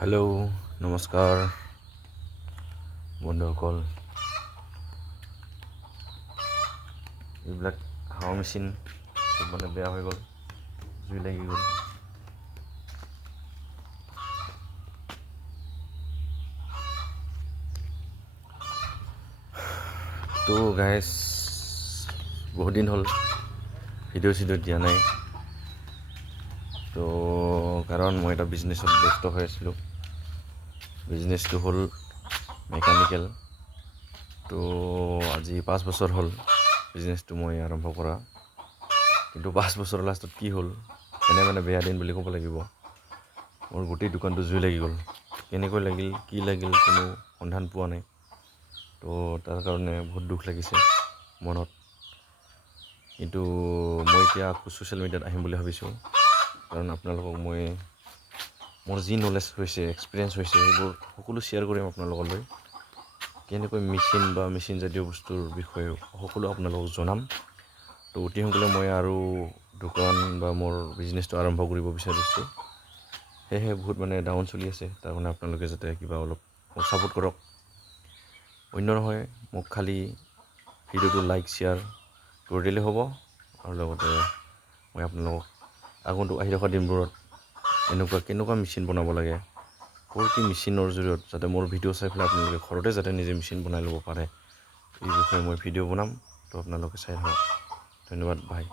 Hello' নমস্কাৰ বন্ধুসকল। এইবিলাক হাৱা মেচিন চব মানে বেয়া হৈ গ'ল, জুই লাগি গ'ল। তো গাইজ বহুত দিন হ'ল ভিডিঅ' দিয়া নাই। তো কাৰণ মই এটা বিজনেছত ব্যস্ত হৈ আছিলোঁ। বিজনেছটো হ'ল মেকানিকেল। তো আজি 5 বছৰ হ'ল বিজনেছটো মই আৰম্ভ কৰা। কিন্তু 5 বছৰৰ লাষ্টত কি হ'ল, মানে বেয়া দিন বুলি ক'ব লাগিব। মোৰ গোটেই দোকানটো জুই লাগি গ'ল। কেনেকৈ লাগিল, কি লাগিল, কোনো সন্ধান পোৱা নাই। তো তাৰ কাৰণে বহুত দুখ লাগিছে মনত। কিন্তু মই এতিয়া আকৌ ছ'চিয়েল মিডিয়াত আহিম বুলি ভাবিছোঁ। কাৰণ আপোনালোকক মই মোৰ যি নলেজ হৈছে, এক্সপিৰিয়েঞ্চ হৈছে, সেইবোৰ সকলো শ্বেয়াৰ কৰিম আপোনালোকলৈ। কেনেকৈ মেচিন জাতীয় বস্তুৰ বিষয়ে সকলো আপোনালোকক জনাম। তো অতি সোনকালে মই আৰু দোকান বা মোৰ বিজনেছটো আৰম্ভ কৰিব বিচাৰিছোঁ। সেয়েহে বহুত ডাউন চলি আছে। তাৰ কাৰণে আপোনালোকে যাতে কিবা অলপ মোক ছাপোৰ্ট কৰক। অন্য নহয়, মোক খালি ভিডিঅ'টো লাইক শ্বেয়াৰ কৰি দিলে হ'ব। আৰু লগতে মই আপোনালোকক আগন্তুক আহি থকা দিনবোৰত কেনেকুৱা মেচিন বনাব লাগে, প্ৰতি মেচিনৰ জৰিয়তে যাতে মোৰ ভিডিঅ' চাই পেলাই আপোনালোকে ঘৰতে যাতে নিজে মেচিন বনাই ল'ব পাৰে, এই বিষয়ে মই ভিডিঅ' বনাম। তো আপোনালোকে চাই থাকক। ধন্যবাদ, বাই।